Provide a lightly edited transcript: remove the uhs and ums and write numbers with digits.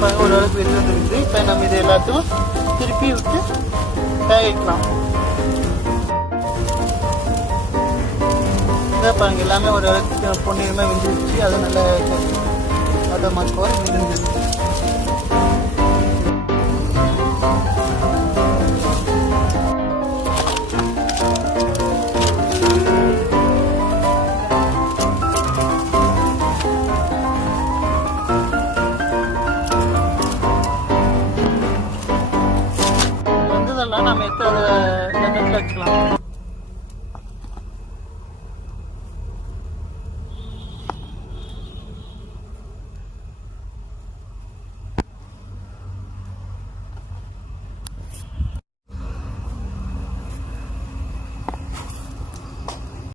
பாருங்க ஓரளவுக்கு வெந்து வந்துருக்குது. இப்போ நம்ம இது எல்லாத்தையும் திருப்பி விட்டு வேக வைக்கலாம். பாருங்க எல்லாமே ஓரளவுக்கு பொன்னிறமாக வெந்துருச்சு. அது நல்ல மதமாக்குவோம் வெந்துருச்சு.